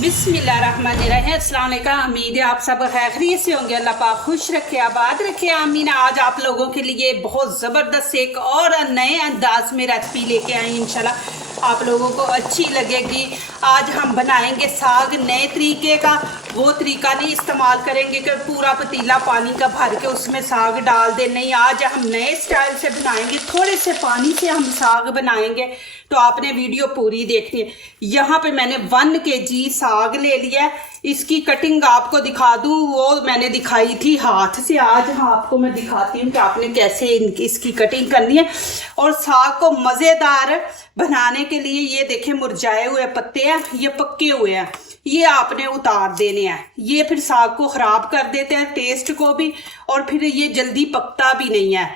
बिस्मिल्लाहिर्रहमानिर्रहीम। अस्सलाम वालेकुम। उम्मीद है आप सब खैरियत से होंगे। अल्लाह पाक खुश रखे, आबाद रखे, आमीन। आज आप लोगों के लिए बहुत ज़बरदस्त एक और नए अंदाज में रेसिपी लेके आई। इंशाल्लाह आप लोगों को अच्छी लगेगी। आज हम बनाएंगे साग नए तरीके का। वो तरीका नहीं इस्तेमाल करेंगे कि पूरा पतीला पानी का भर के उसमें साग डाल दे, नहीं। आज हम नए स्टाइल से बनाएंगे। थोड़े से पानी से हम साग बनाएंगे, तो आपने वीडियो पूरी देखनी है। यहाँ पे मैंने 1 kg साग ले लिया है। इसकी कटिंग आपको दिखा दूँ, वो मैंने दिखाई थी हाथ से। आज हाँ आपको मैं दिखाती हूँ कि आपने कैसे इसकी कटिंग करनी है। और साग को मज़ेदार बनाने के लिए ये देखें, मुरझाए हुए पत्ते हैं, ये पक्के हुए हैं, ये आपने उतार देने हैं। ये फिर साग को ख़राब कर देते हैं, टेस्ट को भी, और फिर ये जल्दी पकता भी नहीं है।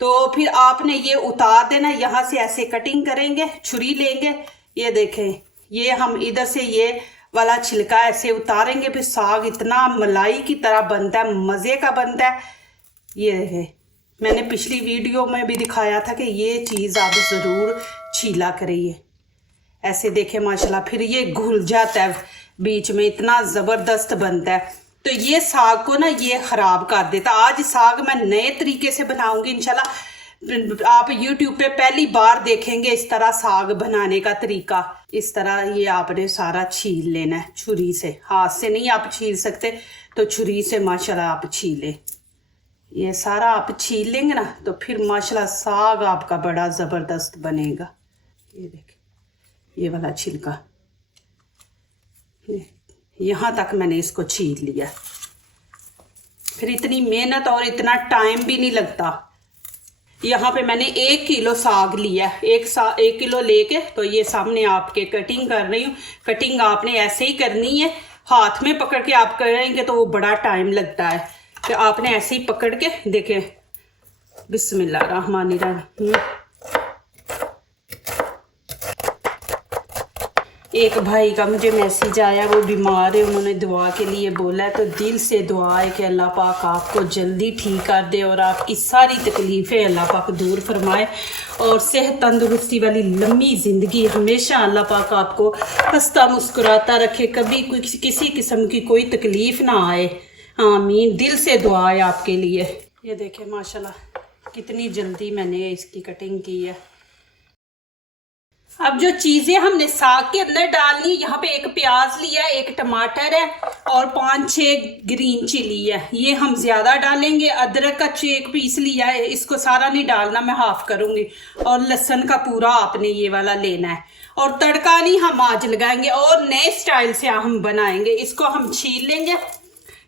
तो फिर आपने ये उतार देना। यहाँ से ऐसे कटिंग करेंगे, छुरी लेंगे। ये देखें, ये हम इधर से ये वाला छिलका ऐसे उतारेंगे। फिर साग इतना मलाई की तरह बनता है, मज़े का बनता है। ये देखें, मैंने पिछली वीडियो में भी दिखाया था कि ये चीज़ आप ज़रूर छीला करिए। ऐसे देखें माशाल्लाह, फिर ये घुल जाता है बीच में, इतना ज़बरदस्त बनता है। तो ये साग को ना ये ख़राब कर देता। आज साग मैं नए तरीके से बनाऊंगी इंशाल्लाह। आप YouTube पे पहली बार देखेंगे इस तरह साग बनाने का तरीका। इस तरह ये आपने सारा छील लेना है छुरी से। हाथ से नहीं आप छील सकते, तो छुरी से माशाल्लाह आप छीलें। ये सारा आप छील लेंगे ना, तो फिर माशाल्लाह साग आपका बड़ा ज़बरदस्त बनेगा। ये देखें, ये वाला छिलका, यहाँ तक मैंने इसको छील लिया। फिर इतनी मेहनत और इतना टाइम भी नहीं लगता। यहाँ पे मैंने 1 किलो साग लिया। 1 किलो लेके तो ये सामने आपके कटिंग कर रही हूँ। कटिंग आपने ऐसे ही करनी है, हाथ में पकड़ के आप करेंगे तो वो बड़ा टाइम लगता है। तो आपने ऐसे ही पकड़ के देखें। बिस्मिल्लाहिर्रहमानिर्रहीम। एक भाई का मुझे मैसेज आया, वो बीमार है, उन्होंने दुआ के लिए बोला है। तो दिल से दुआ है कि अल्लाह पाक आपको जल्दी ठीक कर दे और आपकी सारी तकलीफ़ें अल्लाह पाक दूर फरमाए, और सेहत तंदुरुस्ती वाली लम्बी ज़िंदगी हमेशा अल्लाह पाक आपको हंसता मुस्कुराता रखे, कभी किसी किस्म की कोई तकलीफ़ ना आए। आमीन। दिल से दुआ है आपके लिए। ये देखें माशाल्लाह कितनी जल्दी मैंने इसकी कटिंग की है। अब जो चीज़ें हमने साग के अंदर डालनी है, यहाँ पे 1 प्याज लिया है, 1 टमाटर है, और 5-6 ग्रीन चिली है। ये हम ज़्यादा डालेंगे। अदरक का 1 पीस लिया है, इसको सारा नहीं डालना, मैं हाफ करूँगी। और लहसुन का पूरा आपने ये वाला लेना है। और तड़का नहीं हम आज लगाएंगे, और नए स्टाइल से हम बनाएंगे। इसको हम छील लेंगे।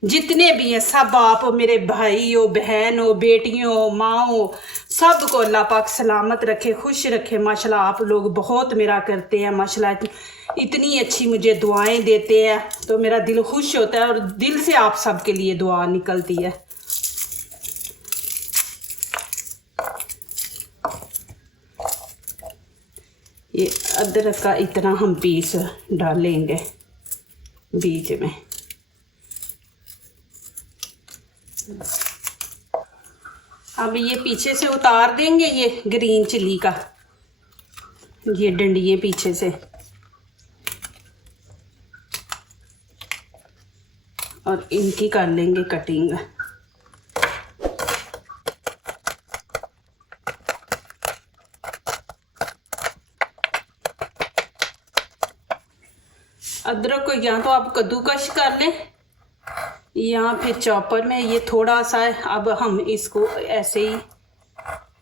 जितने भी हैं सब, आप मेरे भाई हो, बहन हो, बेटियों हो, माँ हो, सबको अल्लाह पाक सलामत रखे, खुश रखे। माशाल्लाह आप लोग बहुत मेरा करते हैं, माशाल्लाह इतनी अच्छी मुझे दुआएं देते हैं, तो मेरा दिल खुश होता है, और दिल से आप सबके लिए दुआ निकलती है। ये अदरक का इतना हम पीस डालेंगे बीच में। अब ये पीछे से उतार देंगे, ये ग्रीन चिली का ये डंडिये पीछे से, और इनकी कर लेंगे कटिंग। अदरक को या तो आप कद्दूकश कर लें, या फिर चॉपर में। ये थोड़ा सा है, अब हम इसको ऐसे ही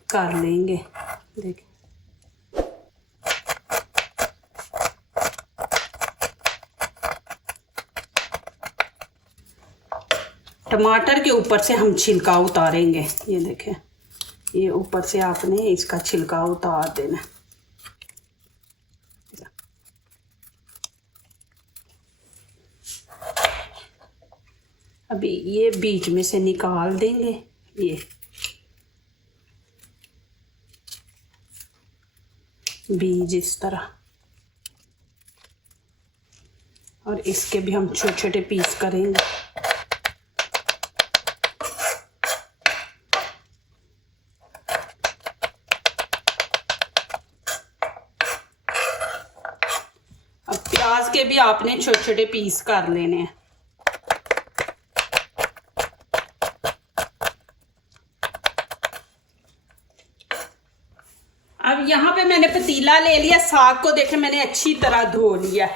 कर लेंगे। देखिए टमाटर के ऊपर से हम छिलका उतारेंगे। ये देखें, ये ऊपर से आपने इसका छिलका उतार देना। अभी ये बीच में से निकाल देंगे ये बीज इस तरह, और इसके भी हम छोटे छोटे पीस करेंगे। प्याज के भी आपने छोटे छोटे पीस कर लेने हैं। अब यहाँ पे मैंने पतीला ले लिया, साग को देखे मैंने अच्छी तरह धो लिया।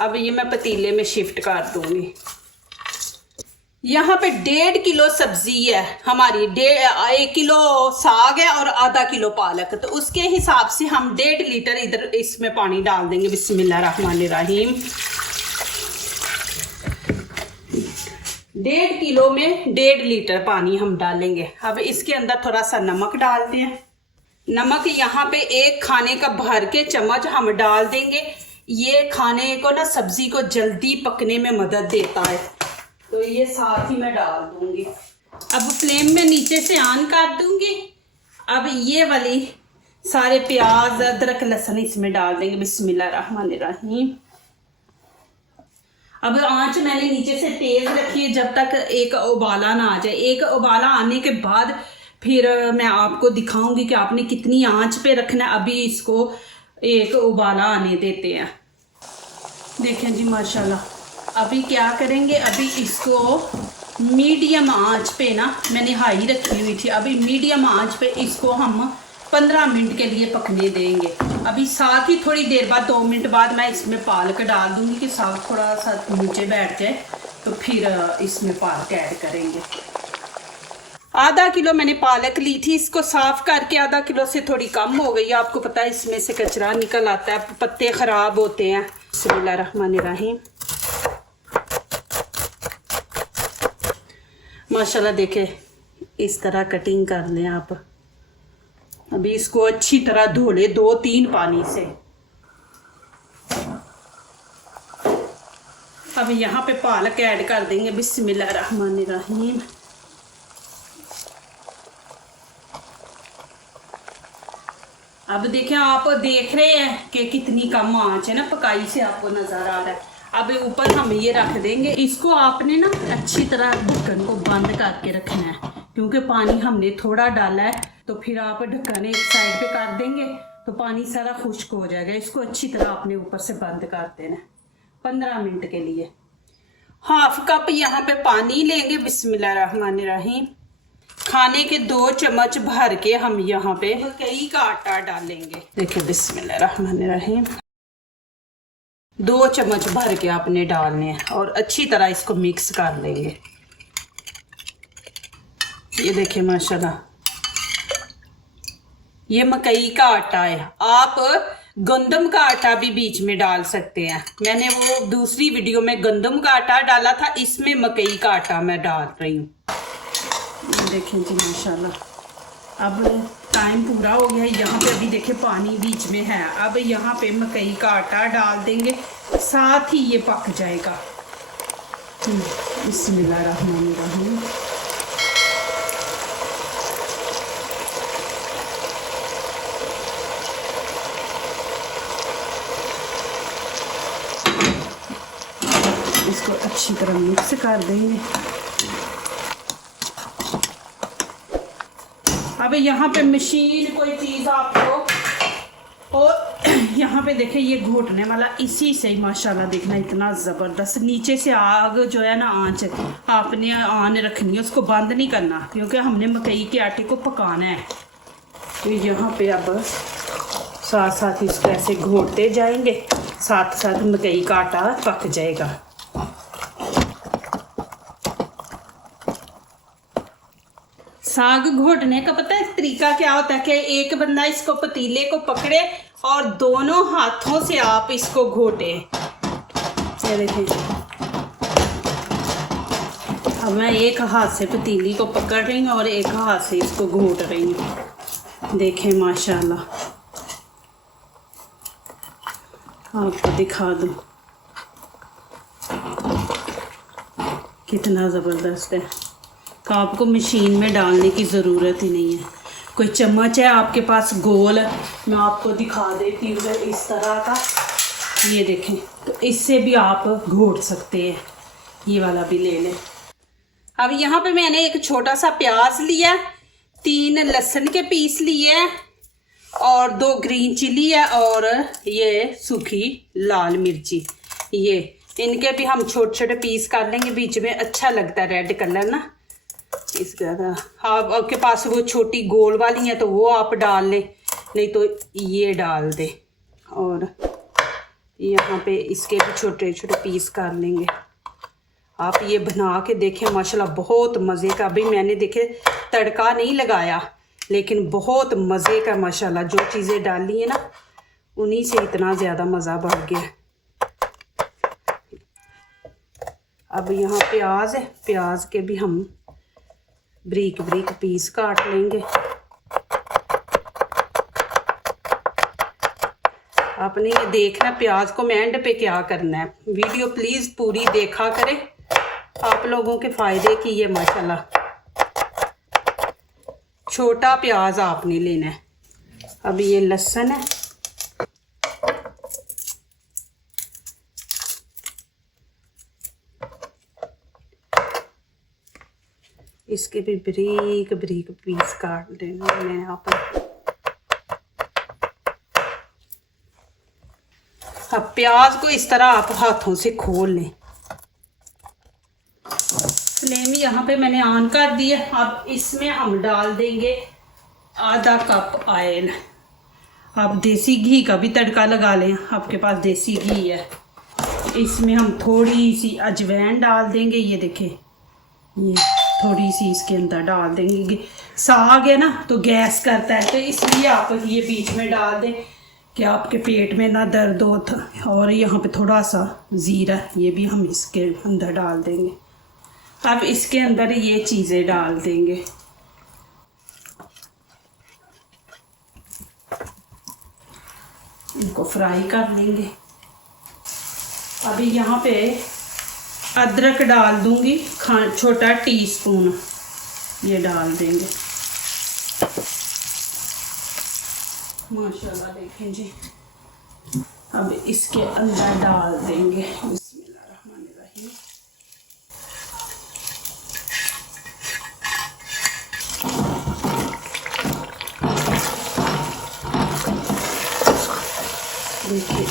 अब ये मैं पतीले में शिफ्ट कर दूंगी। यहाँ पे 1.5 किलो सब्जी है हमारी, 1 किलो साग है और आधा किलो पालक, तो उसके हिसाब से हम 1.5 लीटर इधर इसमें पानी डाल देंगे। बिस्मिल्लाहिर्रहमानिर्रहीम। 1.5 किलो में 1.5 लीटर पानी हम डालेंगे। अब इसके अंदर थोड़ा सा नमक डालते हैं। नमक यहाँ पे 1 खाने का भर के चम्मच हम डाल देंगे। ये खाने को ना सब्जी को जल्दी पकने में मदद देता है, तो ये साथ ही मैं डाल दूंगी। अब फ्लेम में नीचे से ऑन कर दूंगी। अब ये वाली सारे प्याज अदरक लहसुन इसमें डाल देंगे। बिस्मिल्लाहिर्रहमानिर्रहीम। अब आंच मैंने नीचे से तेज रखी है जब तक एक उबाला ना आ जाए। एक उबाला आने के बाद फिर मैं आपको दिखाऊंगी कि आपने कितनी आंच पे रखना है। अभी इसको एक उबाला आने देते हैं। देखें जी माशाल्लाह। अभी क्या करेंगे, अभी इसको मीडियम आंच पे ना, मैंने हाई रखी हुई थी, अभी मीडियम आंच पे इसको हम 15 मिनट के लिए पकने देंगे। अभी साथ ही थोड़ी देर बाद 2 मिनट बाद मैं इसमें पालक डाल दूंगी कि साग थोड़ा सा नीचे बैठ जाए, तो फिर इसमें पालक ऐड करेंगे। आधा किलो मैंने पालक ली थी, इसको साफ करके आधा किलो से थोड़ी कम हो गई। आपको पता है इसमें से कचरा निकल आता है, पत्ते खराब होते हैं। बिस्मिल्लाहिर्रहमानिर्रहीम। माशाल्लाह देखे इस तरह कटिंग कर लें आप। अभी इसको अच्छी तरह धो ले 2-3 पानी से। अब यहाँ पे पालक ऐड कर देंगे। बिस्मिल्लाहिर्रहमानिर्रहीम। अब देखिए, आप देख रहे हैं कि कितनी कम आंच है ना, पकाई से आपको नजर आ रहा है। अब ऊपर हम ये रख देंगे। इसको आपने ना अच्छी तरह ढक्कन को बंद करके रखना है, क्योंकि पानी हमने थोड़ा डाला है, तो फिर आप ढक्कन एक साइड पे कर देंगे तो पानी सारा खुश्क हो जाएगा। इसको अच्छी तरह आपने ऊपर से बंद कर देना 15 मिनट के लिए। 1/2 कप यहाँ पे पानी लेंगे। बिस्मिल्लाहिर्रहमानिर्रहीम। खाने के 2 चम्मच भर के हम यहाँ पे मकई का आटा डालेंगे। देखिए बिस्मिल्लाहिर्रहमानिर्रहीम। 2 चम्मच भर के आपने डालने हैं और अच्छी तरह इसको मिक्स कर लेंगे। ये देखिए माशाल्लाह, ये मकई का आटा है। आप गंदम का आटा भी बीच में डाल सकते हैं। मैंने वो दूसरी वीडियो में गंदम का आटा डाला था, इसमें मकई का आटा मैं डाल रही हूँ। देखें जी माशाल्लाह। अब टाइम पूरा हो गया। यहाँ पे अभी देखिए पानी बीच में है। अब यहाँ पे मकई का आटा डाल देंगे, साथ ही ये पक जाएगा। बिस्मिल्लाहिर्रहमानिर्रहीम। इसको अच्छी तरह मिक्स कर देंगे। अब यहाँ पे मशीन कोई चीज़ आपको, और यहाँ पे देखें ये घोटने वाला इसी से ही माशाल्लाह देखना इतना ज़बरदस्त। नीचे से आग जो है ना, आंच आपने ऑन रखनी है, उसको बंद नहीं करना, क्योंकि हमने मकई के आटे को पकाना है। तो यहाँ पे अब साथ साथ इसको ऐसे घोटते जाएंगे, साथ साथ मकई का आटा पक जाएगा। साग घोटने का पता है तरीका क्या होता है, कि एक बंदा इसको पतीले को पकड़े और दोनों हाथों से आप इसको घोटे। ये देखिए, अब मैं एक हाथ से पतीली को पकड़ रही हूँ और एक हाथ से इसको घोट रही हूँ। देखें माशाल्लाह, आपको दिखा दूँ कितना ज़बरदस्त है। तो आपको मशीन में डालने की ज़रूरत ही नहीं है। कोई चम्मच है आपके पास गोल, मैं आपको दिखा देती हूँ इस तरह का। ये देखें, तो इससे भी आप घोट सकते हैं। ये वाला भी ले लें। अब यहाँ पे मैंने एक छोटा सा प्याज लिया, 3 लहसुन के पीस लिए और 2 ग्रीन चिली है और ये सूखी लाल मिर्ची। ये इनके भी हम छोटे छोटे पीस कर लेंगे, बीच में अच्छा लगता है रेड कलर ना इसका। हाँ, आपके पास वो छोटी गोल वाली है तो वो आप डाल लें, नहीं तो ये डाल दें। और यहाँ पे इसके भी छोटे छोटे पीस कर लेंगे। आप ये बना के देखें, माशाल्लाह बहुत मज़े का। अभी मैंने देखे तड़का नहीं लगाया, लेकिन बहुत मज़े का माशाल्लाह। जो चीज़ें डाली है ना उन्हीं से इतना ज़्यादा मज़ा बढ़ गया। अब यहाँ प्याज है, प्याज के भी हम ब्रीक ब्रीक पीस काट लेंगे। आपने ये देखना प्याज को मैं एंड पे क्या करना है। वीडियो प्लीज़ पूरी देखा करें, आप लोगों के फ़ायदे की ये माशाल्लाह। छोटा प्याज आपने लेना है। अब ये लहसुन है, इसके भी ब्रीक ब्रीक पीस काट देने हैं यहाँ पर। अब प्याज को इस तरह आप हाथों से खोल लें। फ्लेम यहाँ पे मैंने ऑन कर दी है। अब इसमें हम डाल देंगे आधा कप ऑयल। आप देसी घी का भी तड़का लगा लें, आपके पास देसी घी है। इसमें हम थोड़ी सी अजवाइन डाल देंगे। ये देखें, ये थोड़ी सी इसके अंदर डाल देंगे। साग है ना तो गैस करता है, तो इसलिए आप ये बीच में डाल दें कि आपके पेट में ना दर्द हो। और यहाँ पे थोड़ा सा ज़ीरा, ये भी हम इसके अंदर डाल देंगे। अब इसके अंदर ये चीज़ें डाल देंगे। इनको फ्राई कर लेंगे। अभी यहाँ पे अदरक डाल दूंगी, छोटा टीस्पून ये डाल देंगे। माशाल्लाह देखें जी। अब इसके अंदर डाल देंगे बिस्मिल्लाहिर्रहमानिर्रहीम। देखिए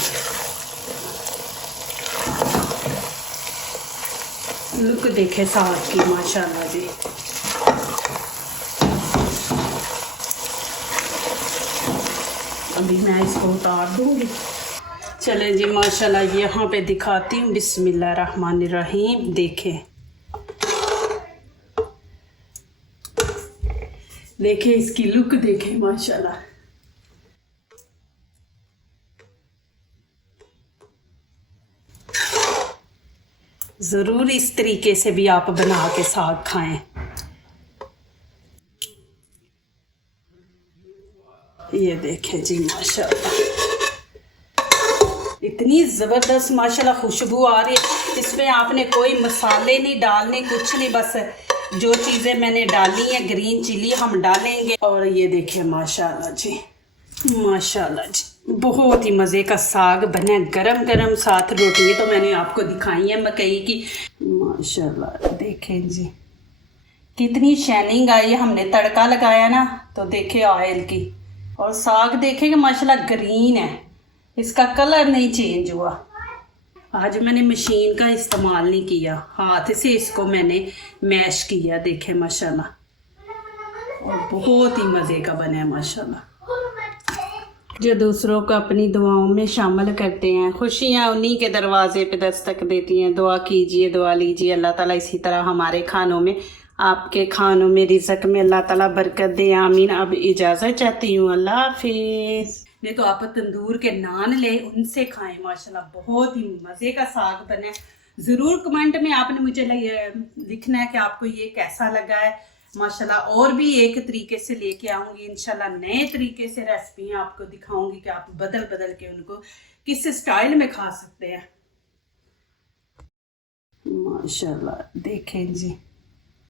लुक देखे साग की माशाल्लाह जी। अभी मैं इसको उतार दूंगी। चले जी माशाल्लाह यहाँ पे दिखाती हूँ। बिस्मिल्लाहिर्रहमानिर्रहीम। देखें देखें इसकी लुक देखें माशाल्लाह। ज़रूर इस तरीके से भी आप बना के साग खाएं। ये देखें जी माशाल्लाह, इतनी ज़बरदस्त माशाल्लाह खुशबू आ रही है। इसमें आपने कोई मसाले नहीं डालने, कुछ नहीं, बस जो चीज़ें मैंने डाली हैं ग्रीन चिली हम डालेंगे। और ये देखें माशाल्लाह जी, माशाल्लाह जी, बहुत ही मज़े का साग बना। गरम गरम साथ रोटी तो मैंने आपको दिखाई है मकई की। माशाल्लाह देखें जी कितनी शाइनिंग आई है। हमने तड़का लगाया ना तो देखे ऑयल की, और साग देखें कि माशाल्लाह ग्रीन है, इसका कलर नहीं चेंज हुआ। आज मैंने मशीन का इस्तेमाल नहीं किया, हाथ से इसको मैंने मैश किया। देखें माशाल्लाह, और बहुत ही मज़े का बना है माशाल्लाह। जो दूसरों को अपनी दुआओं में शामिल करते हैं, खुशियाँ उन्हीं के दरवाजे पे दस्तक देती हैं। दुआ कीजिए, दुआ लीजिए, अल्लाह ताला इसी तरह हमारे खानों में, आपके खानों में, रिज़्क़ में अल्लाह ताला बरकत दे, आमीन। अब इजाज़त चाहती हूँ, अल्लाह हाफिज़। नहीं तो आप तंदूर के नान ले, उनसे खाएं माशाल्लाह, बहुत ही मज़े का साग बना है। ज़रूर कमेंट में आपने मुझे लिखना है कि आपको ये कैसा लगा है माशाल्लाह। और भी एक तरीके से लेके आऊँगी इंशाल्लाह, नए तरीके से रेसिपियाँ आपको दिखाऊंगी कि आप बदल बदल के उनको किस स्टाइल में खा सकते हैं। माशाल्लाह देखें जी।